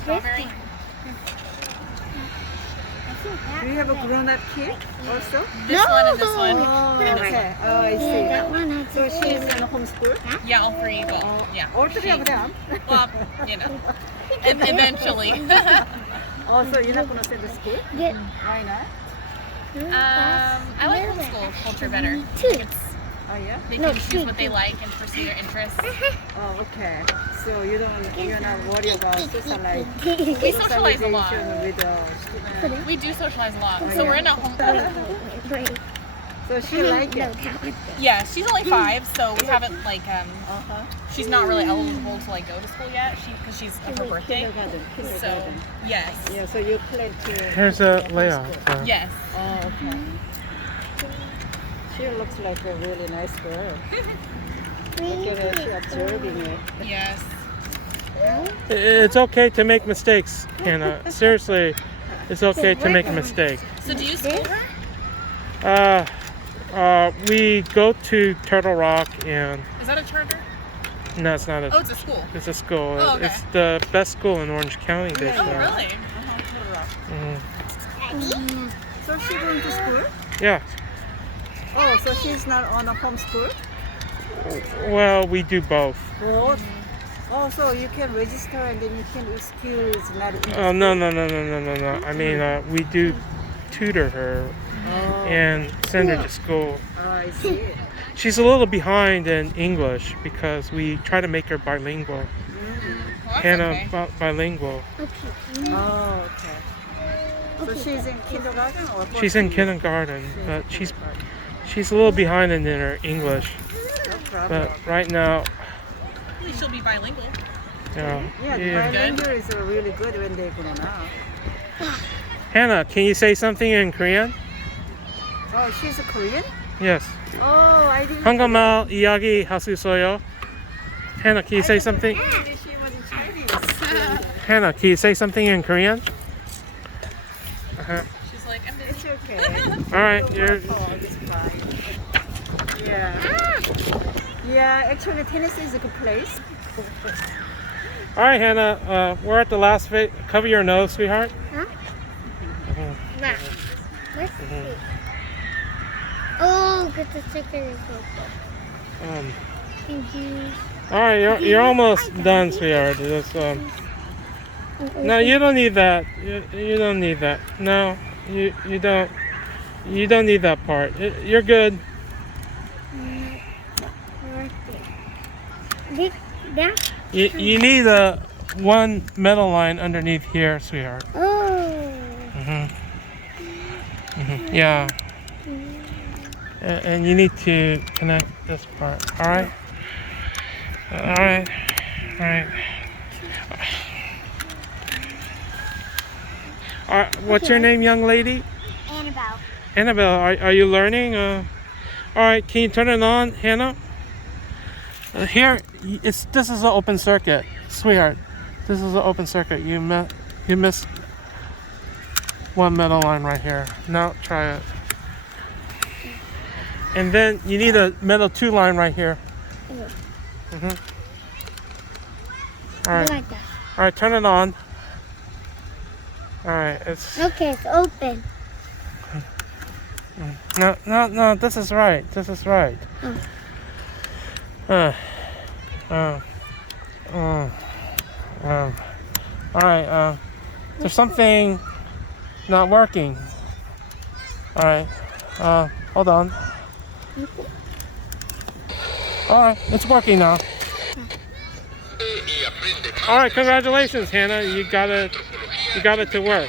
strawberry. Do you have a grown-up kid also? This one and this one. Oh, And this okay. Oh, I That see. one has So a she's tail. in a homeschool? Yeah, all three. Well, yeah. All three of them? Well, you know, eventually. Oh, so you're not going to send to school? Get Why not? I like homeschool culture better. Two. Oh, yeah? They No, can choose what they like and pursue their interests. Oh, okay. So you're not worried about We socialize a lot. socialization with the students. We do socialize a lot. So we're in a home. So she like it. Yeah, she's only 5, so we haven't like Uh-huh. she's not really eligible to like go to school yet. Because she's of her birthday. Kindergarten. So yes, Yeah, so you plan to... Here's a layout. yes. Oh, okay. She looks like a really nice girl. Look at her, she observing it. Yes. It's okay to make mistakes, Hannah. Seriously, it's okay to make a mistake. So do you school Uh, we go to Turtle Rock, and Is that a charter? no, it's not Oh, a. it's a school. It's a school. Oh, okay. It's the best school in Orange County. They Oh, say. really? Mhm. So she going to school? Yeah. Oh, so she's not on a homeschool? Well, we do both. Both? Oh, so you can register and then you can excuse not in Oh no. I mean, we do tutor her Oh, and send her to school. I see. She's a little behind in English because we try to make her bilingual. Well, that's Hannah okay. bilingual. Oh, okay. So she's in kindergarten or what? She's in kindergarten, but she's a little behind in her English. No problem. But right now, At least she'll be bilingual. Yeah, yeah. bilingual is really good when they're grown up. Hannah, can you say something in Korean? Oh, she's a Korean? Yes. Oh, I didn't 한국말 이야기 할 수 있어요? Hannah, can you say something? think she was in Chinese. Hannah, can you say something in Korean? She's like, I'm busy. It's okay. All right, you're. Oh, it's fine. Yeah. Yeah, actually Tennessee is a good place. All right, Hannah. We're at the last phase. Cover your nose, sweetheart. Let's see. Oh, get the sticker. Thank you. All right, you're almost done, sweetheart. Just, no, you don't need that. You don't need that. No, you don't. You don't need that part. You're good. That? You need one metal line underneath here, sweetheart. Oh. Yeah. And you need to connect this part. All right. All right. All right. What's your name, young lady? Annabelle. Annabelle, are you learning? All right, can you turn it on, Hannah? Here, this is an open circuit, sweetheart. This is an open circuit. You missed one metal line right here. Now try it. And then you need a metal 2 line right here. All right. Like that. All right, turn it on. All right, it's Okay, it's open. no. This is right. This is right. All right. There's something not working. All right. Hold on. All right, it's working now. All right, congratulations, Hannah. You got it to work.